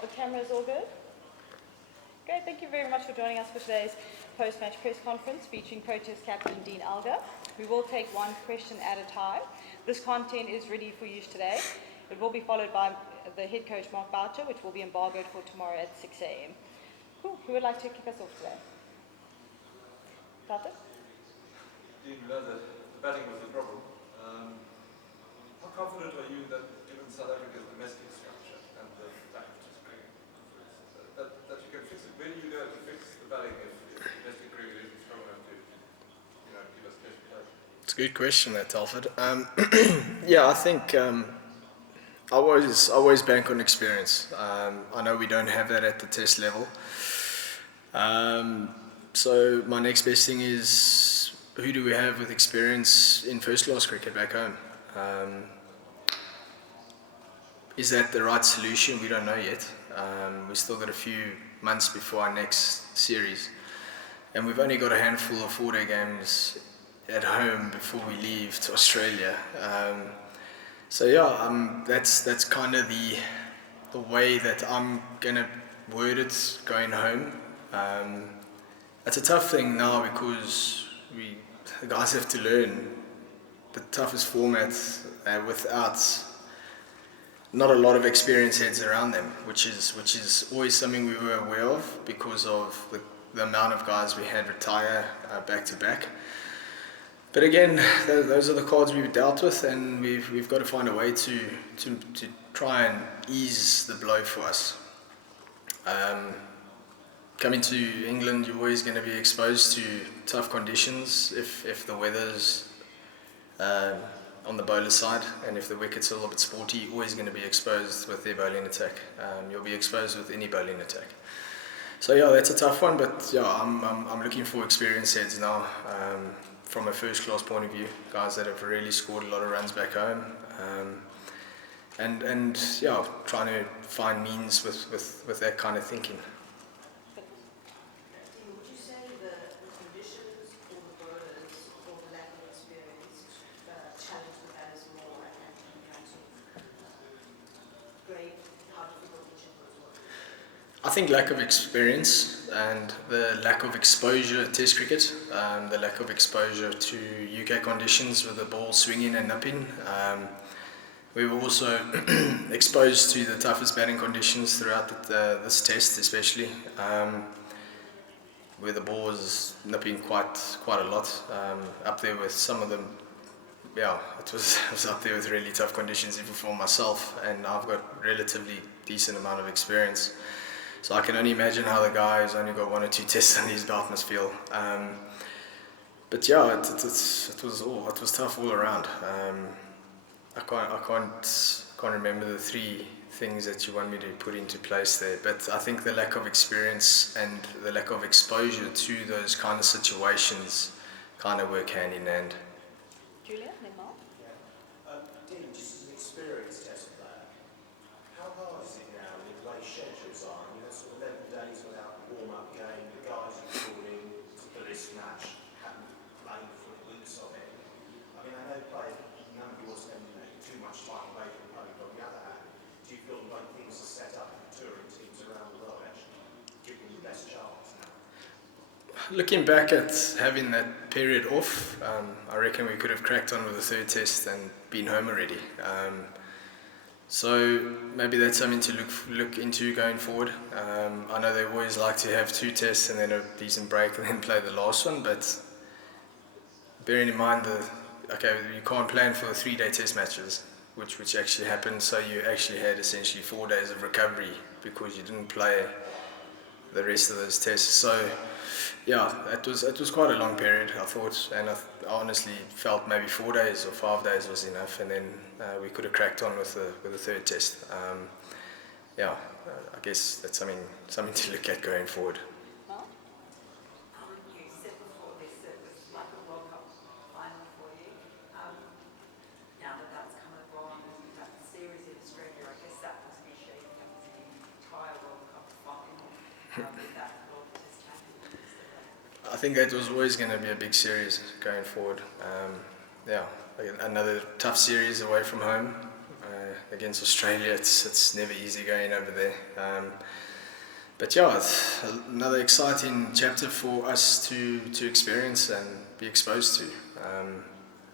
the camera is all good? Great, thank you very much for joining us for today's post-match press conference featuring Proteas captain Dean Elgar. We will take one question at a time. This content is ready for use today. It will be followed by the head coach Mark Boucher, which will be embargoed for tomorrow at 6 a.m. Cool. Who would like to kick us off today? Tata? Dean, you know that the batting was the problem. How confident are you that given South Africa's domestic structure and the fact that you can fix it? Where do you go to fix the batting if domestic cricket isn't strong enough to give us special play? It's a good question, that Alfred. Yeah, I think I always bank on experience. I know we don't have that at the test level. So my next best thing is, who do we have with experience in first class cricket back home? Is that the right solution? We don't know yet. We've still got a few months before our next series, and we've only got a handful of 4-day games at home before we leave to Australia. So yeah, that's kind of the way that I'm gonna word it going home. It's a tough thing now because the guys have to learn the toughest format without not a lot of experienced heads around them, which is always something we were aware of because of the amount of guys we had retire back to back. But again, those are the cards we've dealt with, and we've got to find a way to try and ease the blow for us. Coming to England, you're always going to be exposed to tough conditions if the weather's on the bowler side, and if the wickets are a little bit sporty, you're always going to be exposed with their bowling attack. You'll be exposed with any bowling attack. So yeah, that's a tough one, but yeah, I'm looking for experienced heads now, from a first class point of view, guys that have really scored a lot of runs back home, and yeah, trying to find means with that kind of thinking. I think lack of experience and the lack of exposure to Test cricket, the lack of exposure to UK conditions with the ball swinging and nipping. We were also exposed to the toughest batting conditions throughout this Test, especially where the ball was nipping quite a lot. Up there with some of them, yeah, it was up there with really tough conditions even for myself, and I've got relatively decent amount of experience. So I can only imagine how the guy who's only got 1 or 2 tests on his belt must feel. But yeah, it was tough all around. I can't remember the 3 things that you want me to put into place there. But I think the lack of experience and the lack of exposure to those kind of situations kind of work hand in hand. Julia, then Mark? Dean, just as an experienced test player, how hard is it now with the way schedules are? You know, sort of 11 days without a warm-up game, the guys who called in for this match haven't played for weeks of it. I mean, I know players, none of you are spending too much time away from home, but on the other hand, do you feel like things are set up for touring teams around the world actually giving you the best chance now? Looking back at having that period off, I reckon we could have cracked on with the 3rd test and been home already. So maybe that's something to look into going forward. I know they always like to have 2 tests and then a decent break and then play the last one, but bearing in mind you can't plan for 3-day test matches, which actually happened, so you actually had essentially 4 days of recovery because you didn't play the rest of those tests. So yeah, it was quite a long period, I thought, and I honestly felt maybe 4 days or 5 days was enough, and then we could have cracked on with the 3rd test. Yeah, I guess that's something to look at going forward. You said before this that it was like a World Cup final for you. Now that that's come and gone, and you've had the series in Australia, I guess that was initiated as the entire World Cup final. I think that was always going to be a big series going forward. Yeah, another tough series away from home. against Australia. It's never easy going over there. But yeah, it's another exciting chapter for us to experience and be exposed to.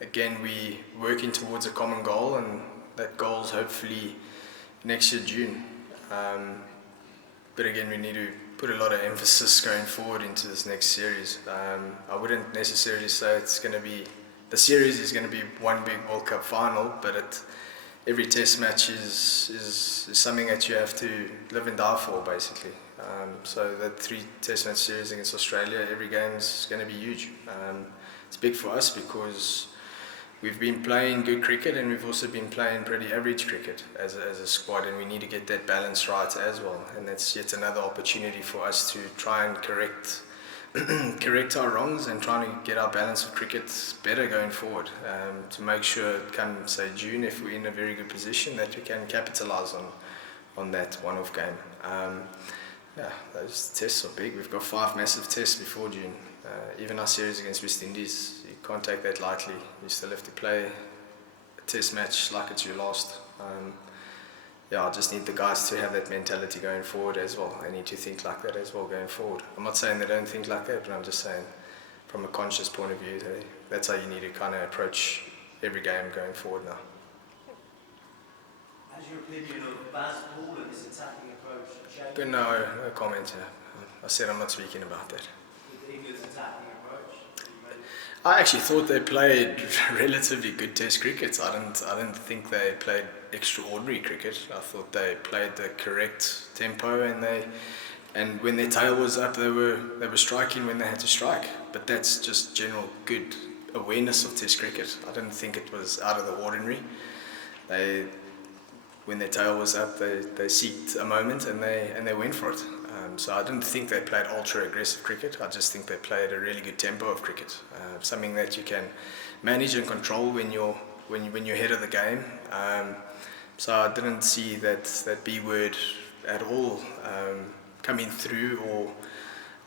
Again, we working towards a common goal, and that goal is hopefully next year June. But again, we need to put a lot of emphasis going forward into this next series. I wouldn't necessarily say it's going to be, the series is going to be one big World Cup final, but every test match is something that you have to live and die for, basically. So that 3 test match series against Australia, every game is going to be huge. It's big for us because we've been playing good cricket, and we've also been playing pretty average cricket as a squad, and we need to get that balance right as well. And that's yet another opportunity for us to try and correct our wrongs and trying to get our balance of cricket better going forward, to make sure come say June, if we're in a very good position, that we can capitalise on that one-off game. Yeah, those tests are big. We've got 5 massive tests before June. Even our series against West Indies, you can't take that lightly. You still have to play a test match like it's your last. Yeah, I just need the guys to have that mentality going forward as well. They need to think like that as well going forward. I'm not saying they don't think like that, but I'm just saying from a conscious point of view, that's how you need to kind of approach every game going forward now. Has your opinion of Baz Paul and his attacking approach changed? But no comment here. I said I'm not speaking about that. With England's attacking approach? I actually thought they played relatively good test cricket. I didn't think they played extraordinary cricket. I thought they played the correct tempo, and when their tail was up, they were striking when they had to strike. But that's just general good awareness of test cricket. I didn't think it was out of the ordinary. When their tail was up, they seeked a moment and they went for it. So I didn't think they played ultra aggressive cricket. I just think they played a really good tempo of cricket, something that you can manage and control when you're ahead of the game. So I didn't see that B word at all coming through, or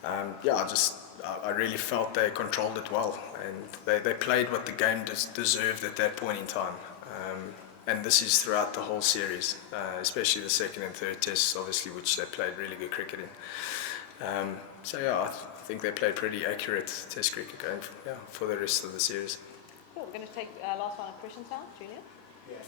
I really felt they controlled it well, and they played what the game deserved at that point in time. And this is throughout the whole series, especially the second and third tests, obviously, which they played really good cricket in. So yeah, I think they played pretty accurate test cricket going for the rest of the series. Cool. We're going to take last round of questions now, Julian. Yeah.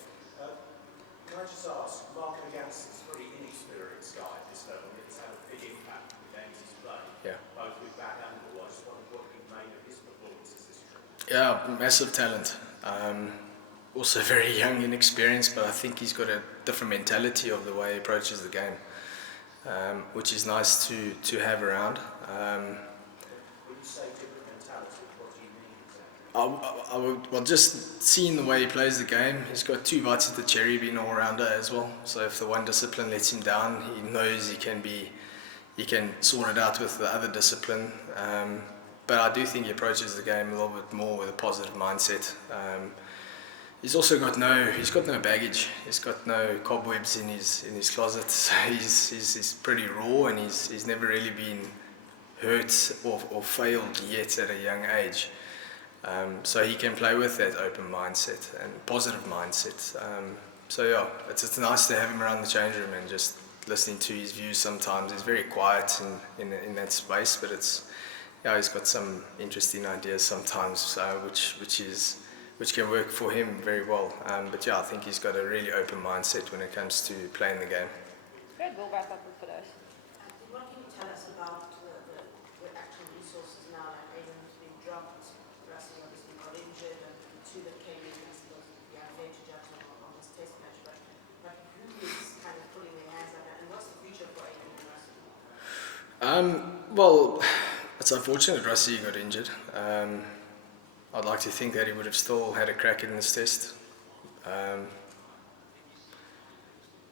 Can I just ask, Mark Ganson's a pretty inexperienced guy at this level, and it's had a big impact on the games he's played, both with bat and ball. I just wondered what he made of his performances this trip. Yeah, massive talent. Also very young, inexperienced, but I think he's got a different mentality of the way he approaches the game, which is nice to have around. When you say different mentality, what do you mean exactly? Well, just seeing the way he plays the game, he's got 2 bites at the cherry, being an all-rounder as well. So if the one discipline lets him down, he knows he can sort it out with the other discipline. But I do think he approaches the game a little bit more with a positive mindset. He's also got no baggage. He's got no cobwebs in his closet. So he's pretty raw, and he's never really been hurt or failed yet at a young age. So he can play with that open mindset and positive mindset. So yeah, it's nice to have him around the change room and just listening to his views. Sometimes he's very quiet in that space, but he's got some interesting ideas sometimes, which can work for him very well. But yeah, I think he's got a really open mindset when it comes to playing the game. Good. We'll wrap up with those. What can you tell us about the actual resources now? Like Aiden's been dropped, Russell obviously got injured, and the 2 that came in, I suppose, the unfair to judge on this test match. But who is kind of pulling their hands up, and what's the future for Aiden and Russell? Well, it's unfortunate Russie got injured. I'd like to think that he would have still had a crack in this test.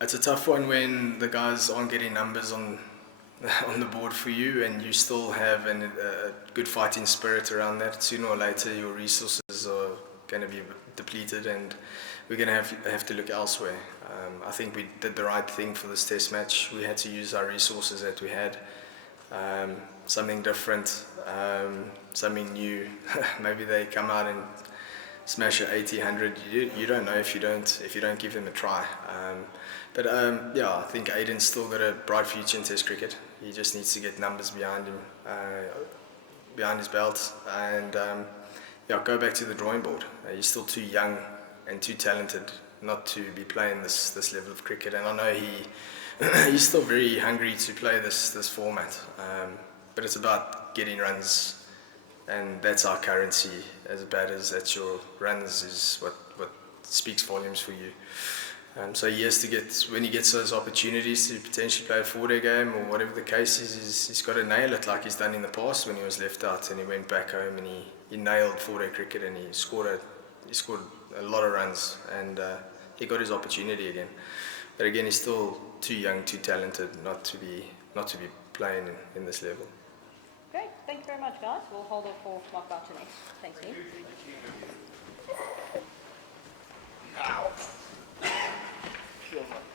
It's a tough one when the guys aren't getting numbers on the board for you, and you still have a good fighting spirit around that. Sooner or later, your resources are going to be depleted, and we're going to have to look elsewhere. I think we did the right thing for this test match. We had to use our resources that we had. Something different, something new. Maybe they come out and smash a 80, 100. You don't know if you don't give him a try. Yeah, I think Aiden's still got a bright future in Test cricket. He just needs to get numbers behind him, behind his belt, and yeah, go back to the drawing board. He's still too young and too talented not to be playing this level of cricket. And I know he's still very hungry to play this format. But it's about getting runs, and that's our currency as batters. That's your runs is what speaks volumes for you. So he has to get, when he gets those opportunities to potentially play a 4-day game or whatever the case is, he's got to nail it like he's done in the past when he was left out and he went back home and he nailed 4-day cricket and he scored a lot of runs, and he got his opportunity again. But again, he's still too young, too talented not to be playing in this level. Great, thank you very much, guys. We'll hold off for Mark Boucher next. Thanks, Dean. Feels like